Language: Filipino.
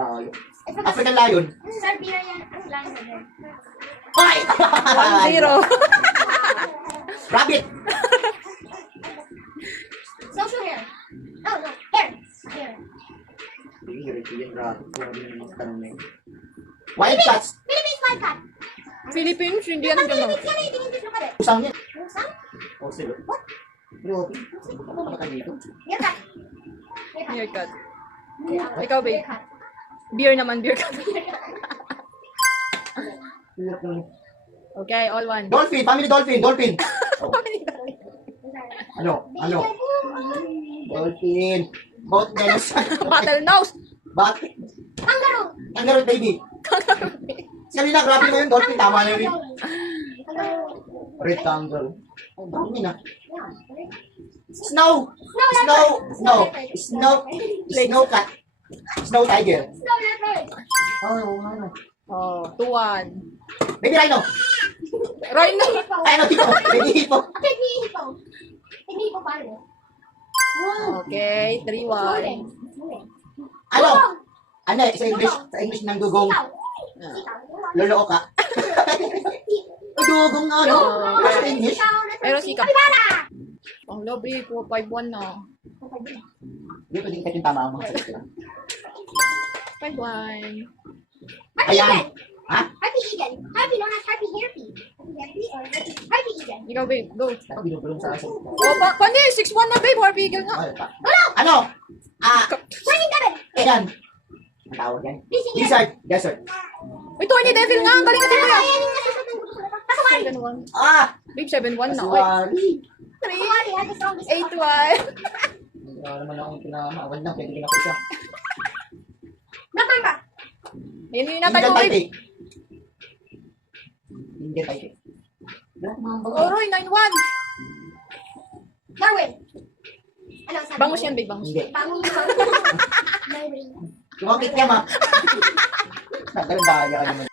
Dayo. African lion. Siberian lion. Ay! 1-0. Rabbit. Social hair. Oh, no. Hair. Hair. Wild cats. Philippines wild cat. Philippines, hindi yan Ang gano'n. Philippines yan eh. Tingin mo ka rin. Usang yan. Musang? Oh, silo. What? Grabe. Ano ka dito? Hair cat. Beer cut. Ikaw, babe. Beer naman, beer cut. Hirap naman. Okay, all one. Dolphin. Family dolphin. Dolphin. Oh, ano? Ano? Dolphin. Boat nose. Battle nose. Bat. Kangaroo. Kangaroo baby. Salina, grabe mo yun. Dolphin. Tama na yun. Red kangaroo. Ang dami na. Snow. Snow. Snow. Snow. Snow cat. Snow tiger. Snow leopard. Oh, ano? Oh, 2-1. Baby rhino. Rhino. Ay, ano tipo? Baby hippo. Pygmy hippo. Pygmy hippo paano? Wow. Okay, 3-1. Ano? Ano eh, sa English? Sa English ng dugong. Lolo ka. Dugong nga, no? Sa English? Meron si Capybara. Ang lobby, 4-5-1 na. Hindi pwede kita yung tama ang mga sagot lang. 5-1. Ayan. Ha? Harpy eagle. Harpy known as Harpy hairpy. Harpy or Harpy eagle. Ikaw, babe, go. Ako binubulong sa aso. Oh, pani, 6-1 na, babe. Harvey Eagle nga. Ano? Shining devil. Ayan. Ang tawag yan. Missing eagle. Lizard. Desert. Uy, Tony Devil nga. Ang galing natin mo yan. Kasawari. 7-1. Babe, 7-1 na. Uy, Kasuwari. 3, Kasawari has the strongest. 8-1. Wala naman akong pinamawal na. Pwede ko siya. Black mamba. Ayun yung Indian natanong, babe. Taipei. Indian Taipei. Black Mamba. Oh, Roy, 9-1. Darwin. Ano sabi? Bangus yan, babe, bangus. Hindi. Bangus. Darwin. Lumapit niya, ma. Nagkaroon daya ka naman.